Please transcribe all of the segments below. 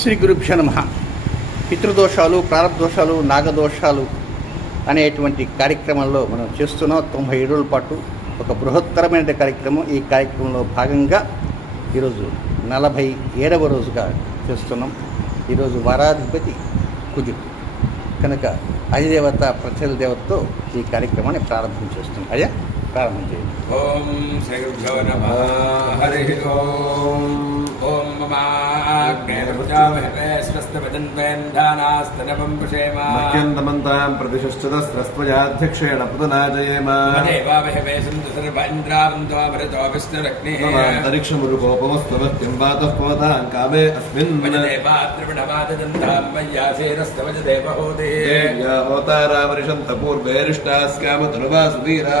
శ్రీ గురుభ్యో నమః. పితృదోషాలు, ప్రారబ్ధదోషాలు, నాగదోషాలు అనేటువంటి కార్యక్రమంలో మనం చేస్తున్నాం 97 రోజుల పాటు. ఒక బృహత్తరమైన కార్యక్రమం. ఈ కార్యక్రమంలో భాగంగా ఈరోజు 47వ రోజుగా చేస్తున్నాం. ఈరోజు వారాధిపతి కుజుడు కనుక అధిదేవత ప్రచల దేవతతో ఈ కార్యక్రమాన్ని ప్రారంభం చేస్తున్నాం. అయ్యా ప్రారంభం చేయండి. ఓం శ్రీ గురుభ్యో నమః. హరి ఓం. ఓం మమాగ్నేర్భుజామహే స్వస్తవదన్వేంధానాస్తనవం పుషేమ మహ్యంతమంతాం ప్రతిష్ఠితస్త్వయాధ్యక్షేణ పునరాజయేమ దేవామహే సంతు సర్వేంద్రావంతో భరతో విష్ణురగ్నిః అంతరిక్షమురుకోపమస్తవత్యం వాతః పోతాం కామే అస్మిన్ దేవాద్రవిణమాదదంతాం మయ్యాసేరస్తవజ దేవహోదే హోతారావరిషంత పూర్వేరిష్టాస్కామతనువా సుధీరా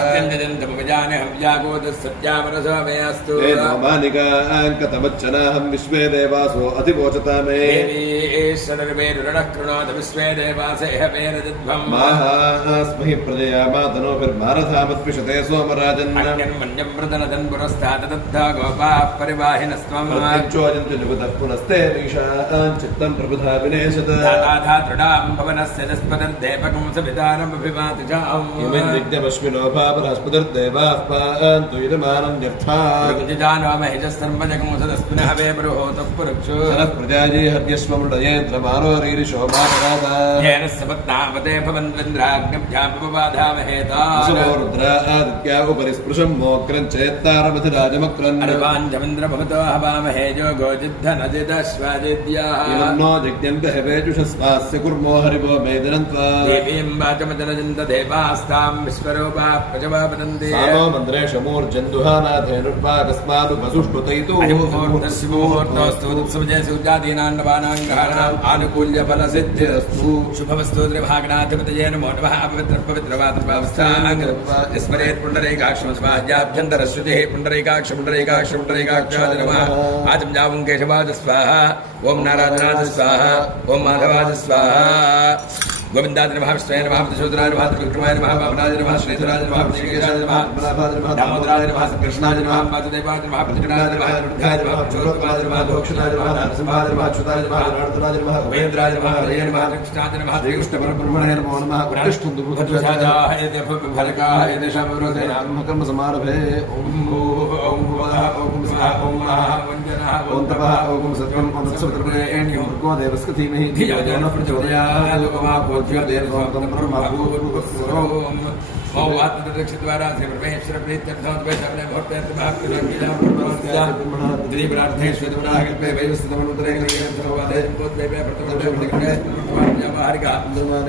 అత్యంతదంతమజాన హవ్యాగోదస్సత్యామనసో మే అస్తు మానికాంకతమచ్చనాహం విశ్వే దేవాసో అధివోచతామే దేవీశ్వరవేరురణః విశ్వే దేవాసేహ వేరజద్భం మాహాస్మహి ప్రజయా మాతనోభిర్మారథామత్పిషతే సోమరాజన్ మన్యం ప్రదనదన్ పురస్తాదత్తా గోపాః పరివాహినస్త్వం ప్రత్యోజంతి జగతః పునస్తే మీషాం చిత్తం ప్రబుధా వినేశత దాతా దృఢాం భవనస్య దస్పదర్దేవకం సవితారమభివాతి చాం యజ్ఞమశ్వినో భావరాస్పదర్దేవాః పాन्तు ఇదమానంద్యర్థా జానో మహిజస్సర్వజగం సదస్మినః వే బృహోతః పురుక్షో సనః ప్రజాజీ హర్యస్వమృడయేంద్రమానో రీరిషో మానరాదా येन सपत्नामते भवन्वेन्द्राग्निभ्यामुपबाधामहेता रुद्रा आदित्या उपरि स्पृशं मोक्रं चेत्तारमधिराजमक्रन् अर्वाञ्जमिन्द्र भवतो हवामहे जोगो जिद्धनजिदश्वादिद्याः नो जज्ञन्त हेवेजुषस्वास्य कुर्मो हरिवो मेदनन्त्वा देवीं वाचमजनजन्त देवास्तां विश्वरूपा प्रजवा वदन्ति सानो मन्द्रेशमूर्जन्दुहानाथेनुर्वा कस्मादुपसुष्टुतैतु मुहूर्तोऽस्तु उत्सवजय सूर्यादीनां नवानां ग्रहाणाम् आनुकूल्य फलसिद्धिरस्तु शुभवस्तु त्रिभागनाधिपतये नमो नमः. अपवित्र पवित्रवात्रभावस्थां स्मरेत् पुण्डरीकाक्षं स्वाहाभ्यन्तरश्रुतिः पुण्डरीकाक्ष पुण्डरीकाक्ष पुण्डरीकाक्षाय नमः. आजं जावं केशवाज स्वाहा. ओं नारायणाय स्वाहा. ओं माधवाय स्वाहा. गोविन्दाय नमः. विष्णवे नमः. मधुसूदनाय नमः. त्रिविक्रमाय नमः. वामनाय नमः. श्रीधराय नमः. श्रीकेशाय नमः. दामोदराय नमः. कृष्णाय नमः. वासुदेवाय नमः. प्रतिगणाय नमः. रुद्राय नमः. चोरपाय नमः. दोक्षणाय नमः. नरसिंहाय नमः. अच्युताय नमः. नारदराय नमः. उपेन्द्राय नमः. हरये नमः. कृष्णाय नमः. श्रीकृष्णपरब्रह्मणे नमो नमः. उत्तिष्ठन्तु भरकाः एतेषां विरोधे कर्म समारभे. ॐ भूः ॐ भुवः ॐ स्वः ॐ महः वञ्जनः ॐ तपः ॐ सत्वम् ॐ तत्सवितुर्वरेण्यं भर्गो देवस्य धीमहि धियो यो नः प्रचोदयात्. लोकमापोज्यो देवसोमतं ब्रह्मभूर्भुवस्सुरोम् ओम आत्मदक्षद्वारा श्री परमेश्वर प्रीत्यर्थोद्वैतमने भक्त्यर्थभाक्तिलकीला दिलीपरार्थेश्वरमुराकल्पे वैवस्वतमनुतरे गणेशोवादेवोद्वैपे प्रथमदेवनिकटे व्यावहारिका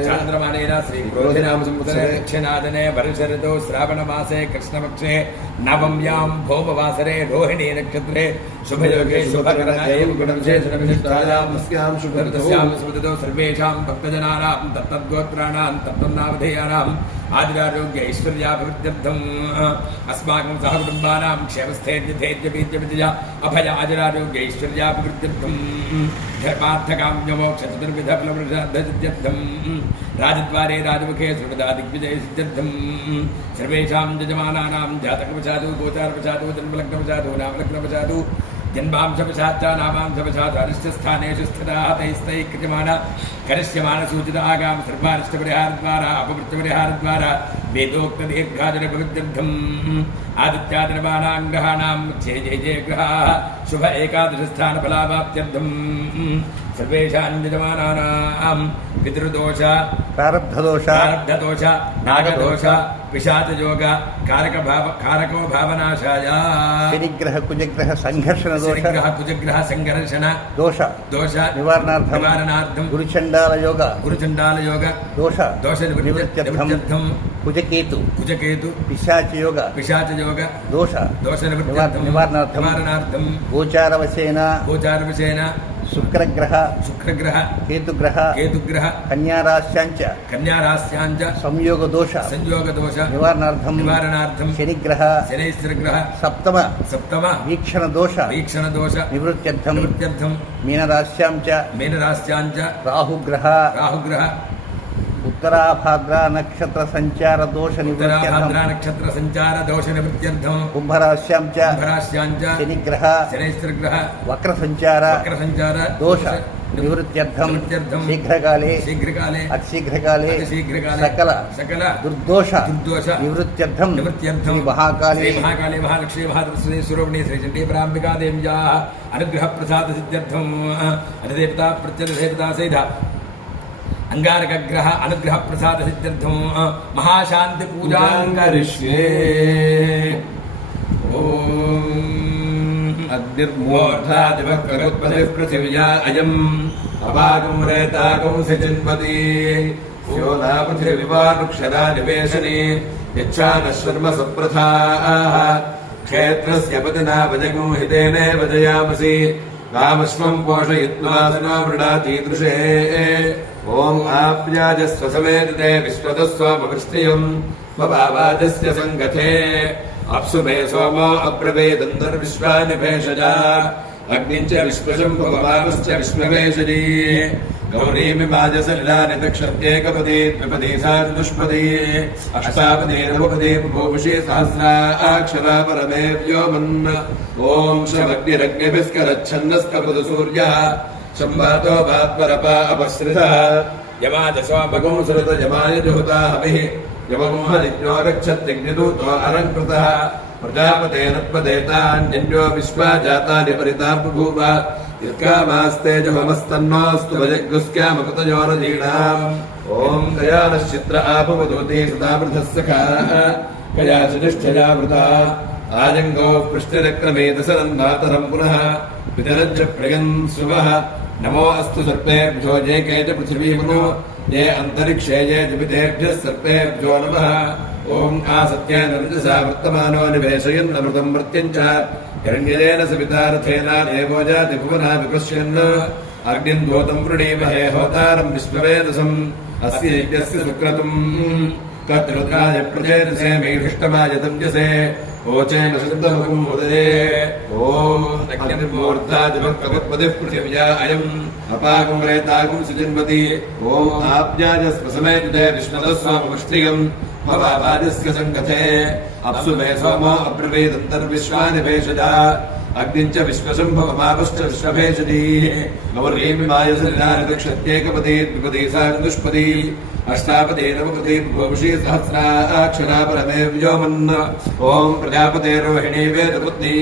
चान्द्रमानेन श्री क्रोधिनाम संवत्सरे दक्षिणादने वर्षऋतौ श्रावणमासे कृष्णपक्षे नवम्यां भौमवासरे रोहिणी नक्षत्रे शुभयोगे शुभकरणे गुणविशेषणविशिष्टायां तस्यां शुभऋतस्यां स्मृतौ सर्वेषां भक्तजनानां तत्तद्गोत्राणां तत्तन्नामधेयानाम् आदिरारोग्य ऐश्वर्याभिवृद्ध्यर्थम् अस्माकं सहकुटुम्बानां क्षेमस्थैर्यधैर्यवीर्यविजय अभय आदिरारोग्य ऐश्वर्याभिवृद्ध्यर्थम् धर्मार्थकाम्यमोक्षचतुर्विधफलवृद्धसिद्ध्यर्थम् राजद्वारे राजमुखे सुहृदादिग्विजयसिद्ध्यर्थम् सर्वेषां यजमानानां जातकवशादु गोचारवशादु जन्मलग्नवशादु नामलग्नवशादु जन्मांशवशाच्च नामांशवशात् अनिष्टस्थानेषु स्थिताः तैस्तैः कृत्यमाना करिष्यमाणसूचित आगां सर्वारिष्टपरिहारद्वारा अपवृत्तपरिहारद्वारा वेदोक्तदीर्घाजनभवित्यर्थम् आदित्यादिनवानां ग्रहाणां जय जय जय ग्रहाः शुभ एकादशस्थानफलावाप्त्यर्थम् सर्वेषां यजमानानां पितृदोष ప్రారబ్ధదోష, नागदोष पिशाचयोग कारको भावनाशाय శనిగ్రహ కుజగ్రహ సంఘర్షణ దోష कुजग्रह संघर्षण దోష दोष నివారణార్థం గురుచండాల యోగ दोष నివృత్త్యర్థం కుజకేతు పిశాచ యోగ దోష నివారణార్థం గోచారవశేన శుక్రగ్రహ కేతుగ్రహ కన్యారాశ్యాంచ సంయోగ దోష నివారణార్థం శనిగ్రహ సప్తమ వీక్షణ దోష నివృత్త్యర్థం మీనరాశ్యాంచ రాహుగ్రహ ఉత్తరాభాద్ర నక్షత్ర సంచార దోష నివృత్త్యర్థం ఉత్తరాభాద్ర నక్షత్ర సంచార దోష నివృత్త్యర్థం కుంభరాశ్యాం చ కుంభరాశ్యాం చ శనిగ్రహ శనైశ్చరగ్రహ వక్ర సంచార దోష నివృత్త్యర్థం శీఘ్రకాలే అతిశీఘ్రకాలే సకల దుర్దోష నివృత్త్యర్థం శ్రీ మహాకాళీ మహాలక్ష్మీ మహాశ్రీ స్వరూపిణి శ్రీ చండీపరాంబికా దేవ్యా అనుగ్రహ ప్రసాద సిద్ధ్యర్థం అధిదేవత ప్రత్యధిదేవత సహిత అంగారకగ్రహ అనుగ్రహ ప్రసాద సిద్ధ్యర్థం మహాశాంతి పూజాం కరిష్యే. ఓం అగ్నిర్మూర్ధాదివక్రగత్పతిః పృథివ్యా అయం అపాగం రేతాగం సచిన్వతి యోనా పృథివివానుక్షరా నివేశని యచ్ఛానశర్మ సప్రథాః క్షేత్రస్య పతినా వజగం హితేనే వజయామసి కామస్వం పోషయిత్వా సనో మృడాతీదృశే. ఓం ఆప్యాజస్వ సమేతే విశ్వతస్వామవృష్టియం స్వభావాజస్య సంగతే అప్సు మే సోమో అబ్రవేదంతర్విశ్వాని భేషజా అగ్నిం చ విశ్వశంభవమాపశ్చ విశ్వవేషజీ గౌరీమిమాజసలిలాని దక్షత్యేకపదే ద్విపదే సాచతుష్పదే అష్టాపదే నవపదే భూషే సహస్రాక్షరా పరమే వ్యోమన్. ఓం శమగ్నిరగ్నిభిస్కరచ్ఛన్నస్తపదు సూర్యః సంవాతో భాత్పరపా అపశ్రితః యమాజసో భగం సురత యమాయ జుహుతా హవిః యమోహనిజ్ఞో గచ్చత్యగ్నిదూతో అలంకృతః ప్రజాపతేన పదేతాన్యన్యో విశ్వా జాతాని పరితాం బభూవ యత్కామాస్తేజమస్తన్నోస్తు భజగ్గుస్క్యామపతయోరజీణాం. ఓం గయానశ్చిత్ర ఆపవదూతే సదావృధస్సఖాః గయాచనిష్ఠయావృతా ఆజంగో పృష్ఠరక్రమే దశరన్ధాతరం పునః పితరజ్జ ప్రయన్ శుభః. నమో అస్తు సర్పేభ్యో జేకే చ పృథివీమనో ये अंतरिक्षे ये द्वितेभ्यः सर्पेभ्यो नमः. ओम आसत्यान रजसा वर्तमानो निवेशयन् अमृतं मृत्युञ्च हिरण्येन सविता रथेन देवो जाति भुवना विपश्यन् अग्निं दूतं वृणीमहे होतारं विश्ववेदसम् अस्य यज्ञस्य सुक्रतुम् कत्रुद्राय प्रचेतसे मेघिष्टमाय तञ्जसे ओचेन सिद्धमुखं उदये. ओम अग्निर्मूर्धादिवक्त्रगत्पतिः पृथिव्या अयम् अपागं रेतागं सुजिन्वति. ओम आप्याजस्व समेते विश्वतस्वामवृष्टियम् भवावाजस्य संगते अप्सु मे सोमो अब्रवीदन्तर्विश्वानि भेषजा अग्निं च विश्वशम्भवमापश्च विश्वभेषजी गौरीमिमायसलिलानि दक्षत्येकपदी द्विपदी साचतुष्पदी अष्टापदी नवपदी भूषी सहस्राक्षरा परमे व्योमन्. ओम प्रजापते रोहिणी वेदपुत्री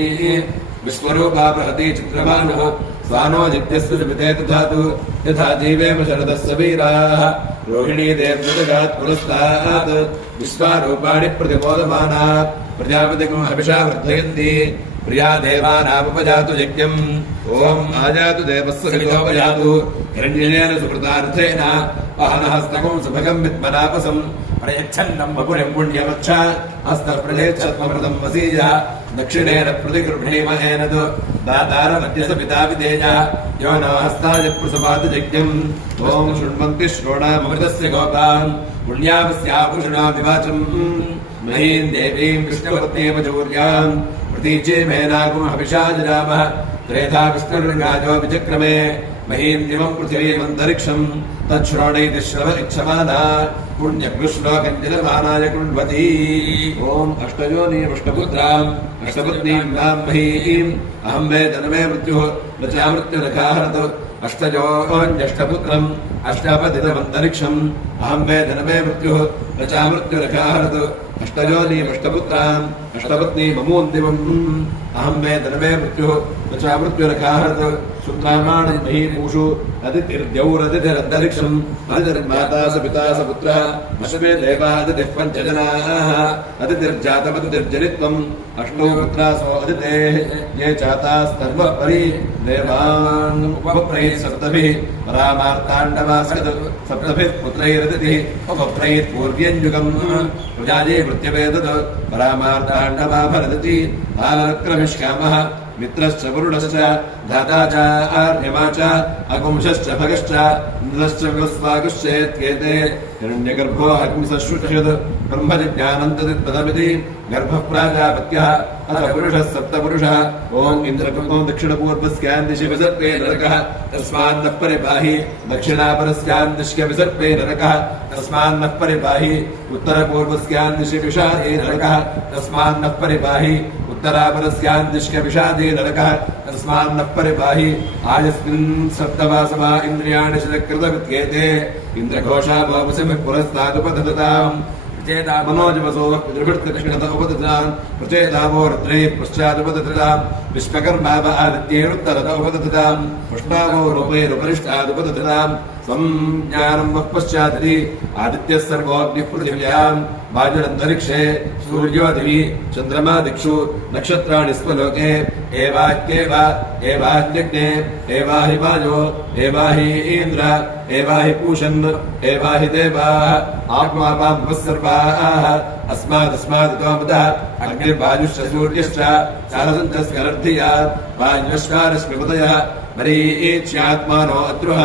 विश्वरूपा बृहती चित्रभानुः स्वानो जित्यस्य जपिते दधातु यथा जीवेम शरदस्य वीराः. रोहिणी देवजगात् पुरस्तात् विश्वारूपाणि प्रतिबोधमाना प्रजापतिम् हविषा वर्धयन्ति प्रिया देवानामुपजातु यज्ञम्. ओम आजातु देवस्य सवितोपजातु हिरण्येन सुकृतार्थेन अहनहस्तकं सुभगं विद्मनापसम् प्रयच्छन्नं वपुरं पुण्यमच्छ हस्तप्रलेच्छत्वमृतं वसीय दक्षिणेन प्रतिगृह्णीमहेन तु दातारमध्यस पिता विदेय यो न हस्ताय प्रसपात यज्ञम्. ओम शृण्वन्ति श्रोणामृतस्य गोपान् पुण्यावस्याभूषणा विवाचम् महीं देवीं विष्णुपत्नीमचौर्याम् प्रतीचे मेनागुं हविषा जरामः त्रेधा विष्णुर्गाजो विचक्रमे महीं दिवं पृथिवीमन्तरिक्षम् तच्छ्रोणैति श्रव इच्छमाना पुण्यकृष्णोकञ्जलमानाय कृण्वती. ओम अष्टयोनिमष्टपुत्राम् अष्टपत्नीं मां महीम् अहं वेदनमे मृत्युः न चामृत्युरखाहरतु अष्टयोऽन्यष्टपुत्रम् अष्टापतितमन्तरिक्षम् अहं वेदनमे मृत्युः न चामृत्युरखाहरतु अष्टयोनिमष्टपुत्राम् अष्टपत्नीममून्दिवम् अहं वेदनमे मृत्युः न चामृत्युरखाहरतु शुक्रामाणमहीपूषु अतिथिर्द्यौरतिथिरन्तरिक्षम् अतिथिर्माता स पिता स पुत्रः अश्वे देवादितिः पञ्चजनाः अतिथिर्जातमतिथिर्जनित्वम् अष्टौ पुत्रासो अतिथेः ये चातास्तर्वः परि देवान् उपप्रैः सप्तभिः परामार्ताण्डवास्कत् सप्तभिः पुत्रैरतिथिः उपप्रैः पूर्व्यञ्जुगम् प्रजाये मृत्यवेदत् परामार्ताण्डवा भरदति आलक्रमिष्यामः मित्रश्च पुरुषश्च धाता च आर्यमा च अकुंशश्च भगश्च इन्द्रश्च विवस्वाकुश्चेत्येते हिरण्यगर्भो अग्निसश्रुषयत् ब्रह्मजिज्ञानन्तदित्पदमिति गर्भः प्राजापत्यः अथ पुरुषः सप्तपुरुषः ॐ इन्द्रगर्भो दक्षिणपूर्वस्यां दिशि विसर्पे नरकः तस्मान्नः परिपाहि दक्षिणापरस्यां दिशि विसर्पे नरकः तस्मान्नः परिपाहि उत्तरपूर्वस्यां दिशि विषादे नरकः तस्मान्नः परिपाहि उत्तरापरस्यां दिशि विषादे नरकः तस्मान्नः परिपाहि आयस्मिन् सप्तवासवा इन्द्रियाणि शतकृतविद्येते इन्द्रघोषा वावसमिः पुरस्तादुपतताम् मनोजवसो पितृभृत्यदक्षिणत उपदताम् प्रचेतावो रुद्रे पश्चादुपदताम् विश्वकर्मा व आदित्यैरुत्तरत उपदताम् पुष्पावो रूपैरुपरिष्टादुपदताम् स्वं ज्ञानं वः पश्चादिति आदित्यः सर्वोऽग्निः पृथिव्याम् वायुरन्तरिक्षे सूर्यो दिवि चन्द्रमा दिक्षु नक्षत्राणि स्वलोके एवाह्येव एवाह्यग्ने एवाहि वायो एवाहि इन्द्र एवाहि पूषन् एवाहि देवाः आत्मापां सर्वाः अस्मादस्मादितोमुदः अग्निर्वायुश्च सूर्यश्च चारसन्तस्करर्धिया वायुश्वारश्मिपतयः मरीच्यात्मानो अद्रुः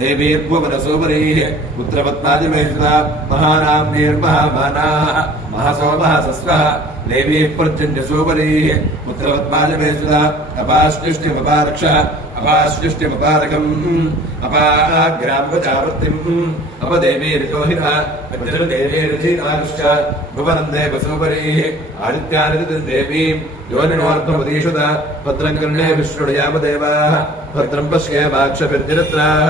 देवीर्भुवनसोपरीः पुत्रपत्नादिमेषुता महानाम्नीर्महामानाः महसोमः सस्वः देवीः पर्जन्यसोपरीः पुत्रपत्नादिमेषुता अपाश्लिष्टिमपारक्षः अपाश्लिष्टिमपारकम् अपाग्रामपचावृत्तिम् अपदेवीर्जोहितः वज्रदेवीर्धीनानुश्च भुवनं देवसोपरीः आदित्यानिदितं देवीम् योनिनोऽर्थमुदीषुत भद्रं कर्णे विष्णुयामदेवाः भद्रं पश्येमाक्षभिर्जरत्राः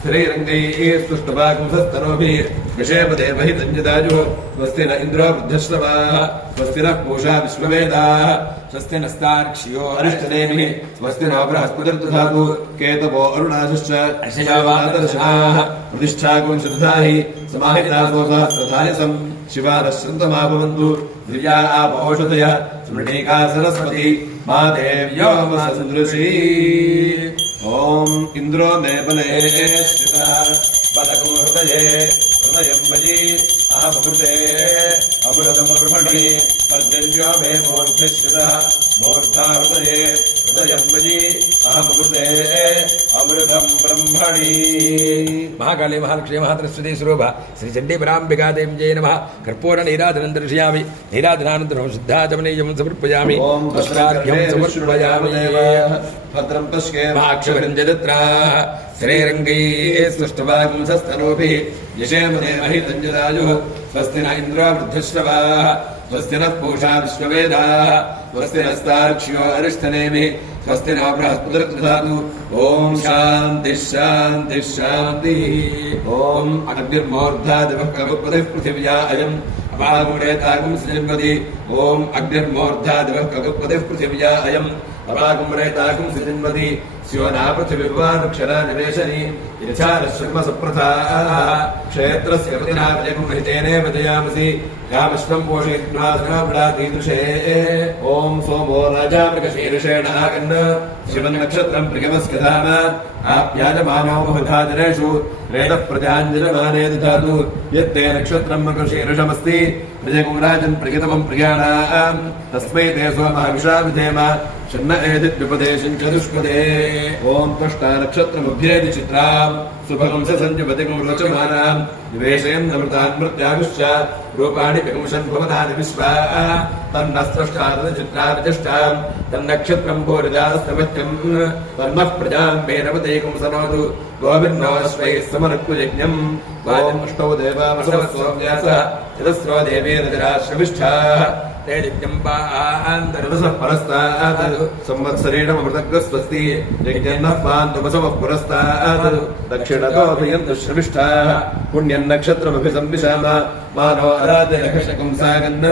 स्त्रीरङ्गैः स्तुष्टवाकुंसस्तनोभिः विषेमदेवहि तञ्जदायुः स्वस्ति न इन्द्रो वृद्धश्रवाः स्वस्ति नः पूषा विश्ववेदाः स्वस्ति नस्तार्क्ष्यो अरिष्टनेमिः स्वस्ति नो बृहस्पतिर्दधातु केतवो अरुणाशश्च अर्षयावादर्शनाः प्रतिष्ठाकुंशदधाहि समाहितासो सहस्रधायसम् शिवानश्रन्तमाभवन्तु दिव्या आपोषधयः स्मृणीका सरस्वती मा देव्यो वसन्दृशी ॐ इन्द्रो मे बले स्थितः बलगो हृदये हृदयं मयि अहमृते अमृतमर्मणि पर्जन्यो मे मूर्ध्नि स्थितः मूर्धा हृदये हृदयं मयि अहमृते अमृतं ब्रह्मणि महाकाले महालक्ष्मी महात्रस्वती स्वरूप श्री चण्डीपराम्बिका देव्यै नमः कर्पूर नीराजनं दर्शयामि नीराजनानन्तरं शुद्धाचमनीयं समर्पयामि पुष्पार्घ्यं समर्पयामि भद्रं पश्येमाक्षभिर्जत्राः श्रीरङ्गैः स्तुष्टवाकुंसस्तनोभिः यशेमदेवहि तञ्जदायुः स्वस्ति न इन्द्रो वृद्धश्रवाः स्वस्ति नः पूषा विश्ववेदाः स्वस्ति नस्तार्क्ष्यो अरिष्टनेमिः स्वस्ति न बृहस्पतिर्दधातु ॐ शान्तिः शान्तिः शान्तिः ॐ अग्निर्मूर्धादिवः कवपतिः पृथिव्या अयम् अपागुणेतागुं सृजन्वति ॐ अग्निर्मूर्धादिवः कवपतिः पृथिव्या अयम् अपागुणेतागुं सृजन्वति स्योना पृथिवीवानुक्षरा निवेशनि यथारश्रमसप्रथाः क्षेत्रस्य प्रतिनाभजगं हितेनेव जयामसि यामश्वं पोषयित्वासनावृडातीदृशे ॐ सोमो राजा मृगशीर्षेण आगन् शिवनक्षत्रं प्रियमस्य धाम आप्याजमानो बहुधा जनेषु वेदः प्रजाञ्जलमाने दधातु यत्ते नक्षत्रं मृगशीर्षमस्ति प्रजगं राजन् प्रियतमं प्रियाणाम् तस्मै ते सोमः विधेम शन्न एदिद्युपदेशं चतुष्पदे ॐ त्वष्टा नक्षत्रमभ्येति चित्राम् सुभगं सञ्जपतिगं रोचमानाम् निवेशयन्नमृतान् मृत्यागुश्च रूपाणि विगुंशन् भवनानि विश्वा तन्नस्त्रष्टार्चित्रार्चिष्टाम् तन्नक्षत्रं भूरिदास्तमत्यम् तन्नः प्रजां वेरवतेकं सनोतु गोविन्दोऽश्वैः समनुक्तयज्ञम् वाजन्मुष्टौ देवावसवः सोम्यासः चतस्रो देवेरजराश्रविष्ठाः ते यज्ञम्बान्तरदसः परस्तात् संवत्सरेणमृतग्रस्वस्ति यज्ञन्नः पान्तुपसवः पुरस्तात् दक्षिणतो भियन्तु श्रविष्ठाः पुण्यन्नक्षत्रमभिसंविशाम मानो अराधयकशकं सागन्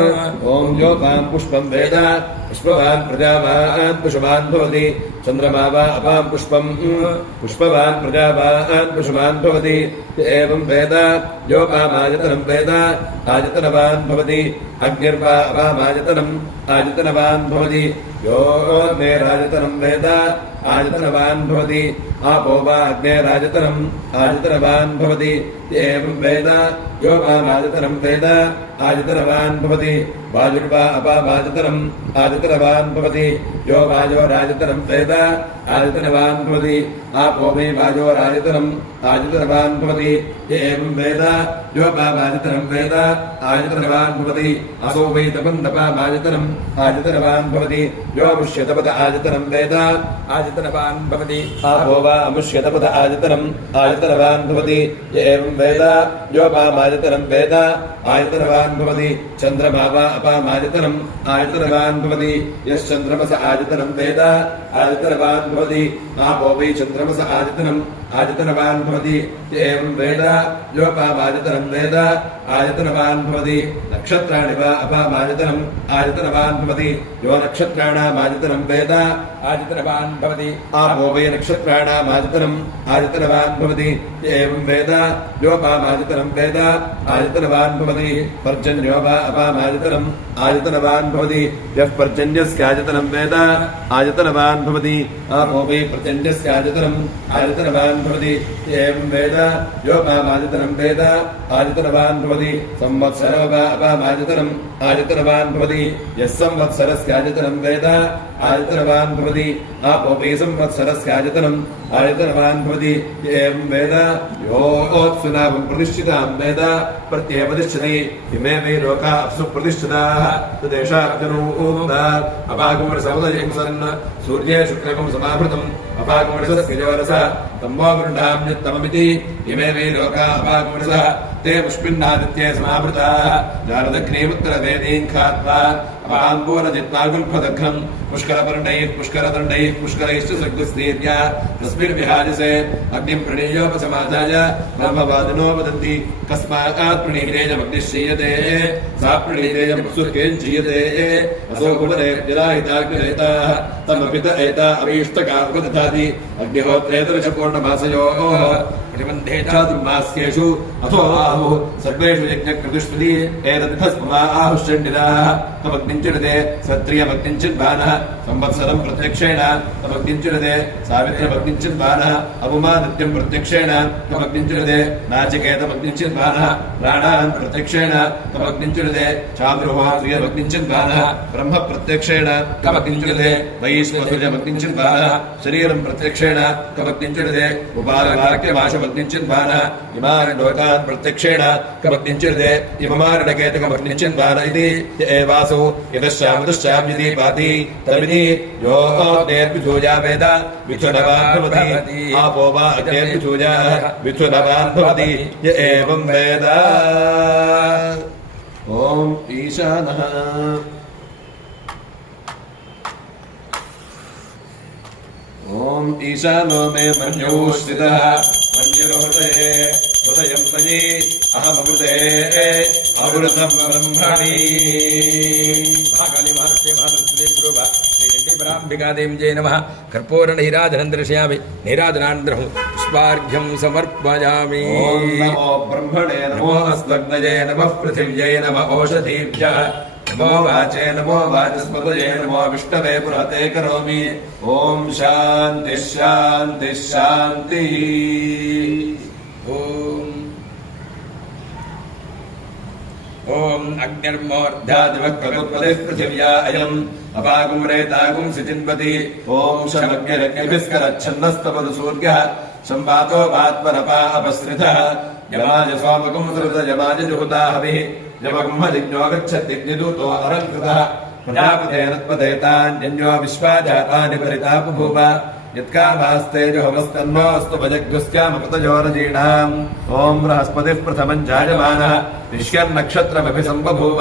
ॐ योगां पुष्पं वेद पुष्पवान् प्रजावान् पुष्पवान् भवति चन्द्रमा वा अपां पुष्पं पुष्पवान् प्रजावान् पुष्पवान् भवति एवं वेद योगामायतनं वेद आयतनवान् भवति अग्निर्वा अपामायतनम् आयतनवान् भवति यो अग्नेराजतनं वेद आजतनवान् भवति आपो वा अग्नेराजतनम् आजतनवान् भवति एवं वेद यो वामाजतनं वेद आजतनवान् भवति वाजुर्वा अपामाजतनम् आजतनवान् भवति यो वाजोराजतनं वेद आजतनवान् भवति आपो वै वाजोराजतनम् आजतनवान् भवति एवं वेद यो वामाजतनं वेद आजतनवान् भवति असो वै तपन्दपामाजतनम् आजतनवान् भवति यो मुष्यतपद आजतनं वेद आजतनवान् भवति आपो वा अमुष्यतपद आजतनम् आजतनवान् भवति एवं वेद यो वामाजतनं वेद आजतनवान् भवति चन्द्रमा वा अपामाजतनम् आजतनवान् भवति यश्चन्द्रमस आजतनं वेद आजतनवान् भवति आपो वै चन्द्रमस आजतनम् आजतनवान् भवति एवं वेद यो पामाजतनं वेद आजतनवान् भवति नक्षत्राणि वा अपामाजतनम् आजतनवान् भवति यो नक्षत्राणामाजतनं वेद आजतनवान् भवति आपो वै नक्षत्राणामाजतनम् आजतनवान् भवति एवं वेद यो पामाजतनं वेद आजतनवान् भवति पर्जन्यो वा अपामाजतनम् आजतनवान् भवति यः पर्जन्यस्याजतनं वेद आजतनवान् भवति आपो वै पर्जन्यस्याजतनम् आजतनवान् भवति एवं वेद यो पामाजतनं वेद आजतनवान् भवति संवत्सरो वा अपामाजतनम् आजतनवान् भवति यः संवत्सरस्याजतनं वेद आजतनवान् भवति आपो वै संवत्सरस्याजतनम् आजतनवान् भवति एवं वेद योत्सुनामं प्रतिष्ठितां वेद प्रत्येपतिष्ठति इमे वै लोका अप्सु प्रतिष्ठिताः तदेषार्जुनोक्ता अपाकुमरसमुदयं सन् सूर्ये शुक्रकं समावृतम् अपाकुमरसस्यजोरसः तम्मो गृह्णाम्यत्तममिति इमे वै लोका अपाकुमरसः ते पुष्पिन्नादित्ये समावृताः नारदग्नेमुत्तरवेदीं खात्वा अपान्पूर्णजित्वागुल्फदघ्नम् पुष्करपर्णैः पुष्करदण्डैः पुष्करैश्च सग्गुस्तीर्या तस्मिन् विहाजसे अग्निं प्रणीयोपसमादाय ब्रह्मवादिनो वदन्ति कस्मात् प्रणीतेजमग्निश्चीयते सा प्रणीतेजमुत्सुर्गेञ्चीयते असो कुलदेव्यदाहिताग्निरेताः तमपित एता अभीष्टकार्पदधाति अग्निहोत्रेतरच पूर्णमासयोः प्रतिबन्धे चातुर्मास्येषु अथो आहुः सर्वेषु यज्ञकृतुष्पदि एतद्भस्ममा आहुश्चण्डिराः तमग्निञ्चिरते सत्रियमग्निञ्चिद्बाणः संवत्सरं प्रत्यक्षेण तमग्निञ्चिरते सावित्र्यमग्निञ्चिद्बाणः अपुमादित्यं प्रत्यक्षेण तमग्निञ्चिरते नाचिकेतमग्निञ्चिद्बाणः प्राणान् प्रत्यक्षेण तमग्निञ्चिरते चान्द्रुवान्द्रियमग्निञ्चिद्बाणः ब्रह्म प्रत्यक्षेण कमग्निञ्चिरते वैश्वसुजमग्निञ्चिद्बाणः शरीरं प्रत्यक्षेण कमग्निञ्चिरते उपारवाक्यभाषमग्निञ्चिद्बाणः इमान् लोकान् प्रत्यक्षेण कमग्निञ्चिरते इममारणकेतकमग्निञ्चिद्बाण इति एवासु यतश्चामतश्चाम्यति पाति तर्विधि यो अग्नेर्विधूजा वेद विथुनवान् भवति आपो वा अग्नेर्विधूजा विथुनवान् भवति य एवं वेद ॐ ईशानः ॐ ईशानो मे मन्योश्रितः मन्युर्हृदये हृदयं तयि अहममृते अमृतं ब्रह्मणि महाकाली महालक्ष्मी महासरस्वती स्वरूपा श्रीचण्डीपराम्बिकादेवी जय नमः कर्पूरनीराजनं दर्शयामि नीराजनानन्तरं पुष्पार्घ्यं समर्पयामि ॐ नमो ब्रह्मणे नमो अस्मग्नये नमः पृथिव्यै नमः ओषधीभ्यः नमो वाचे नमो वाचस्पतये नमो विष्णवे पुरते करोमि ॐ शान्तिः शान्तिः शान्तिः ॐ अग्निर्मोर्धादिवक्प्रकुत्पतिः पृथिव्या अयम् अपाकुम्रेताकुंसि चिन्वति ॐ शमग्निरग्निभिस्करच्छन्नस्तपदु सूर्यः संवातो वात्मनपा अपसृतः यमाज सोमकुं सृत यमाज जुहुता हविः यमगुम्हलिज्ञो गच्छत्यग्निदूतो अरङ्कृतः प्रजापतेनत्पदेतान्यन्यो विश्वाजातानि परितापभूव यत्कामास्तेजोमस्तन्नोऽस्तु भजग्गुस्त्यामपतयोरजीणाम् ॐ बृहस्पतिः प्रथमम् जायमानः विश्यन्नक्षत्रमपि सम्बभूव